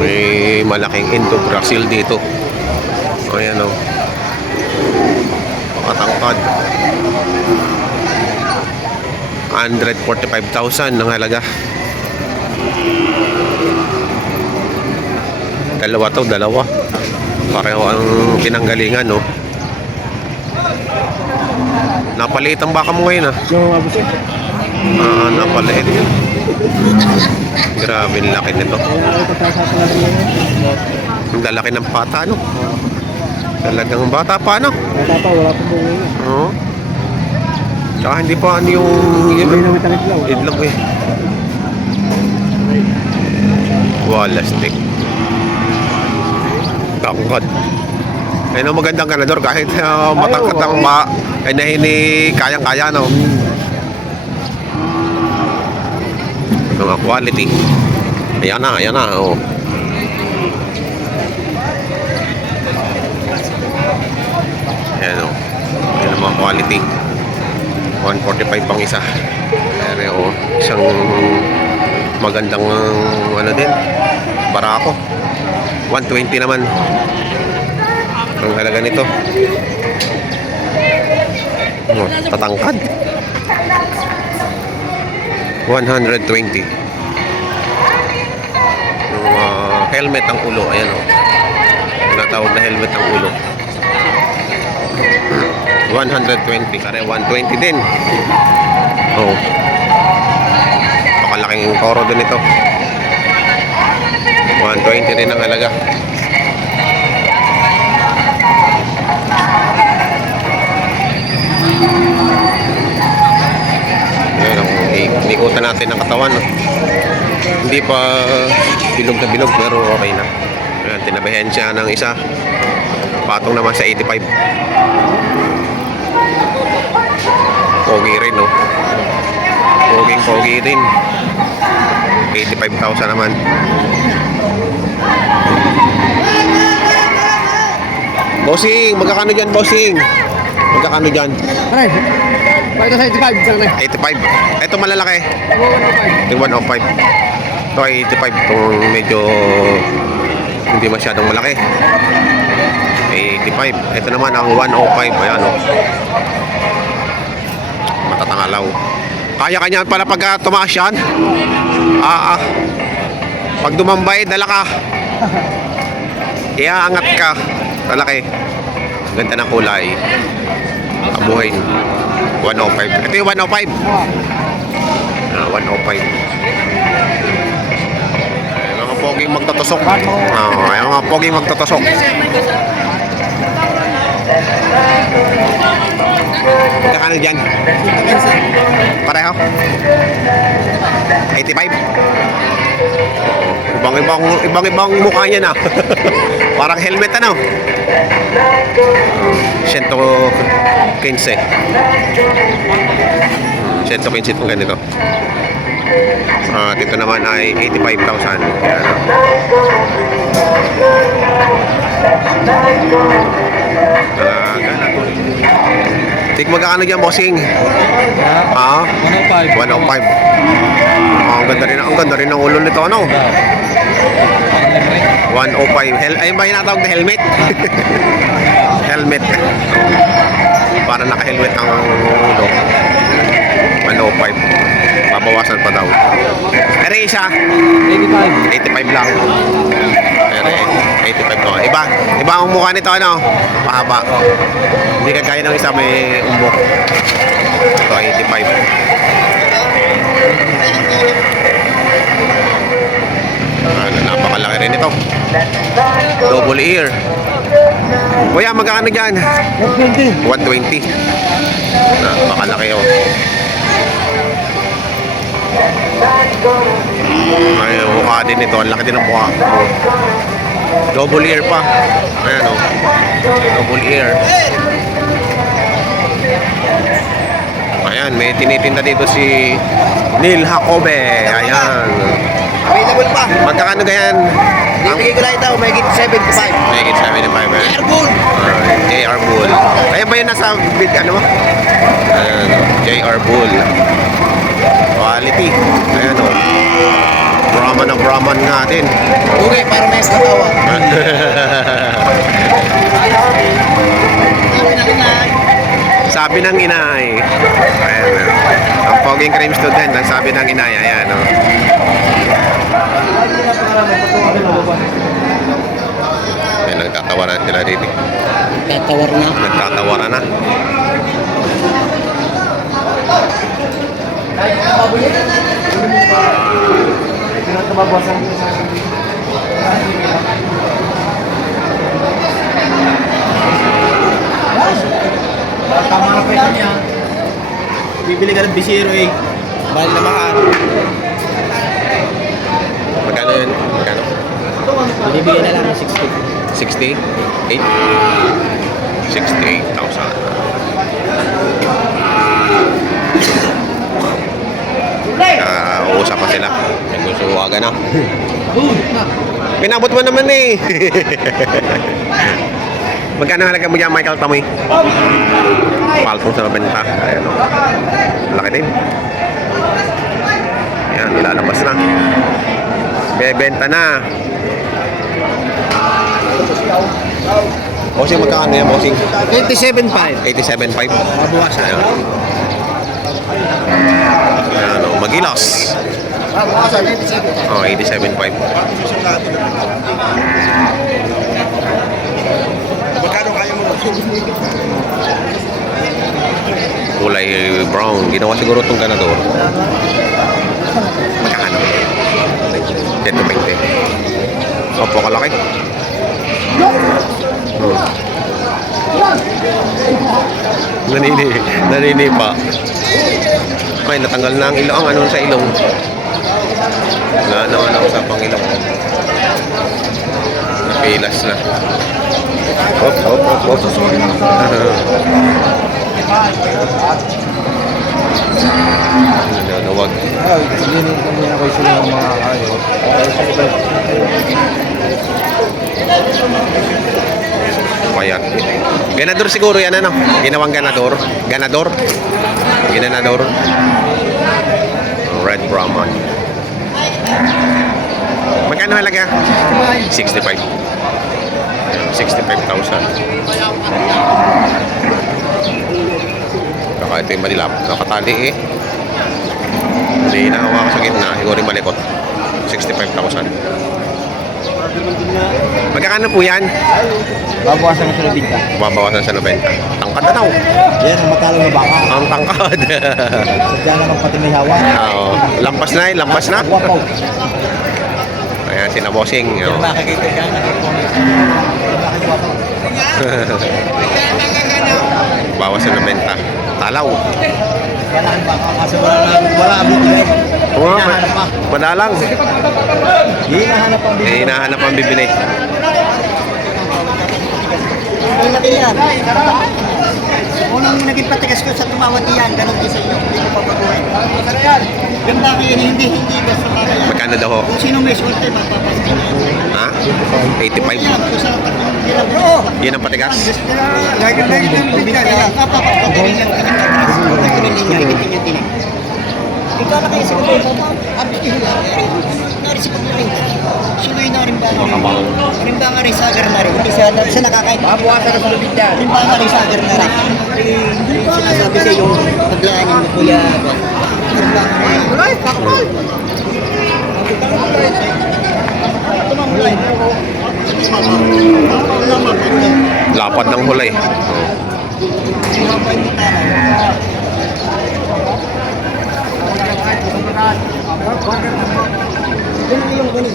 May malaking Indo Brazil dito. Ayan o. Pakatangkad. 145,000 ang halaga. Dalawa. Pareho ang pinanggalingan, no? Napaliit ang baka mo ngayon, ah. Napaliit. Grabe, laki nito. Ang lalaki ng pata, no? Talagang bata pa, no? Bata pa, wala pa bunga yun. Oo. Tsaka hindi pa ano yung... idlog, eh. Walastik. Tangkad. Ayun ang magandang ganador kahit matangkad ang ay nahini kayang-kaya, no? Mga quality. Ayan na, oh. Ayan, oh. Ayan ang mga quality. 145 pang isa. Ayan, oh. Isang magandang ano din, barako. 120 naman ang halaga nito. Oh, tatangkad. 120. Yung helmet ang ulo. Ayan, oh. Tinatawag na helmet ang ulo. 120. Kare 120 din. Oh. Pakalaking toro din ito. 120 rin ang halaga. Ayan, inikutan natin ang katawan, no? Hindi pa bilog na bilog pero okay na. Ayan, tinabahan siya ng isa. Patong naman sa 85. Pogi rin, no? Pogi rin. 85,000 naman. Bossing, magkakano dyan, bossing? Magkakano dyan? Aray, bakit sa 85? Saan na? 85. Ito malalaki. 105. Yung 105. Ito ay 85. Itong medyo hindi masyadong malaki. 85. Ito naman ang 105. Ayan, oh. Matatangalaw. Kaya kanya pala pag tumaas yan. Pag dumambay, dala ka. Iaangat ka. Talaki. Ganda ng kulay. Kabuhay. 105. Ito yung 105. 105. Ay, mga poging magtotusok. Ay, mga poging magtotusok. Magkakano dyan? Pareho? 85? Ibang mukha niya na. Parang helmet, ano? 115. 115 itong ganito. Dito naman ay 85,000. Tik, magkakano dyan, bossing? 105. 105. Ang ganda rin ng ulo nito, ano? 105. Ayun ba yung natawag na helmet? Helmet. Para naka-helmet ang ulo. 105. Babawasan pa daw. Pero isa? 85. 85 lang. Pero 85 to. Iba ang mukha nito, ano? Pahaba. Hindi kagaya ng isa may umbok. Ito 85. Napakalaki rin ito. Double ear. Kuya, magkano dyan? 120. 120. Napakalaki, oh. Ay, mukha din ito. Ang laki din ng mukha. Double ear pa. Ayan, oh. Double ear. Ayan, may tinitinda dito si Neil Jacobe. Ayan. Available pa. Magkakano ganyan? Bibigay ko lang ito, may 75. May 75, eh. JR Bull. JR Bull. Ayan ba yun nasa bid, ano mo? Ayan, JR Bull. Quality. Ayan, oh. From naman ang Brahman natin. Okay, para may katawa. Sabi ng inay. Ayan. Ang poging crime student, ang sabi ng inay. Ayan, oh. Ayan, nagtatawaran sila dito. Tatawar na. Nagtatawaran na. Tama na presyo niya. Bibili ka ng bisiro eh. Mahal na mahal. Magkano yun? Magkano? Binibigyan na lang ng 60. 68? 68,000. Uusap pa sila. Nagsusuwagan na. Pinabot mo naman eh. Magkano halaga mo dyan, Michael Tamoy? Paltong sa benta. Ayan o. Laki din. Ayan, nilalabas na. Bebenta na. Bossing, magkano yan, bossing? 87.5. 87.5. Mabuwasan. Ayan. Ayan o, Magilos. Mabuwasan, 87. Oh, 87.5. Magkano kaya mo? Kulay brown. Ginawa siguro itong ganador. Magkano? 120. Opo, kalaki. Nanini pa. Ay, natanggal na ang ilong. Ano sa ilong? Wala na ang sa pangilong. Napilas na. Hop, hop, hop, hop. Nanawag. Hindi ako sila ng mga kayo. Payat. Ganador siguro yan, ano? Ginawang ganador. Ganador? Ginanador. Red Brahman. Magkano halaga? 65. 65,000. Baka ito yung malilap. Nakatali eh. Hindi nahawa ka sa gitna. Siguro yung malikot. 65,000. Magkano po yan? Babawasan mo sa labinta. Babawasan sa 90. Tangkad na daw. Yan, ang matalo na baka. Ang tangkad. Diyan naman pati may hawa. Oo. Lampas na eh. Lampas na. Wapaw. Ayan, sinabosing. Oh. Makikita ka na. Bawas sa 90. Talaw. Kailangan baka kasi wala ang bibili. Oo, Hinahanap pa. madalang. Hinahanap ang bibili. Hinahanap ang bibili. Ang laki yan. Unang naging patigas ko sa tumawad yan, ganun din sa inyo. Hindi ko papaguhin. Ganda kayo, hindi basta para yan. Magkano daw ho? Kung sino may sulte, mapapasin yan. Ha? 85. Yan, kung sa tatlong bilang. Oo. Yan ang patigas. Lagi na yung bibigyan yan. Papapaguhin yan. Nakikitin yung tinig. Ikaw na kayo sa kapatid mo. Abis niyo lang. Nari sa paglaring. Suloy na rin ba? Rin ba nga rin sa agar na rin? Hindi siya nakakain. Mabuwasan na sa lubid yan. Rin ba nga rin sa agar na rin? Sinasabi sa iyo, paglaanin mo kuya. Rin ba nga rin? Mulay, pakmul! Tumamulay. Lapad ng hulay. Tumamulay mo tayo. Ganun yung ganun.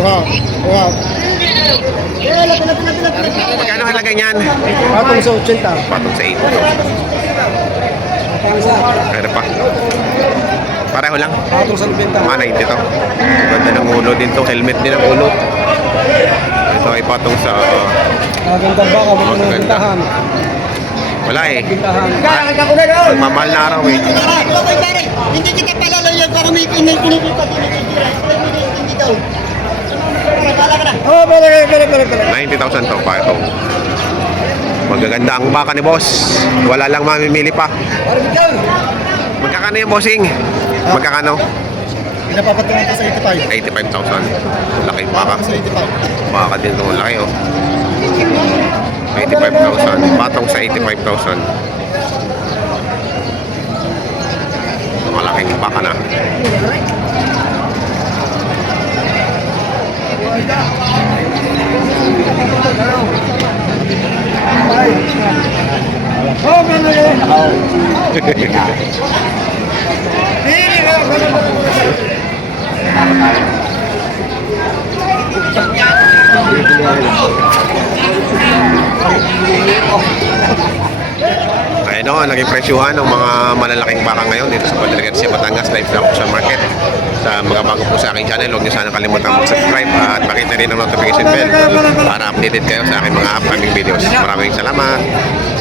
Wow. Wow. Magkano halaga niyan? Patong sa 80. Patong sa 8. Ano pa? Pareho lang. Patong sa 90. 90 to. Ganda ng ulo din to. Helmet din ang ulo. Ito ay patong sa... Maganda ba ka? Maganda. Wala eh. Bintahan. Magmamahal na araw eh. Hindi kita palalayan para may kinikita hindi daw. Oo, pala. 90,000 to pa ito. Magaganda ang baka ni boss. Wala lang mamimili pa. Magkakano yung bossing? Magkakano? Pinapapatungan ko sa 85,000. Laki baka. Sa 85. Baka din itong laki oh. 85,000. Patong sa 85,000. Malaking baka na. Ayan o, naging presyuhan ng mga malalaking baka ngayon dito sa Padre Batangas Livestock Auction Market. Sa mga bago po sa aking channel, huwag niyo sana kalimutan mag-subscribe at makita rin ang notification bell para updated kayo sa aking mga upcoming videos. Maraming salamat!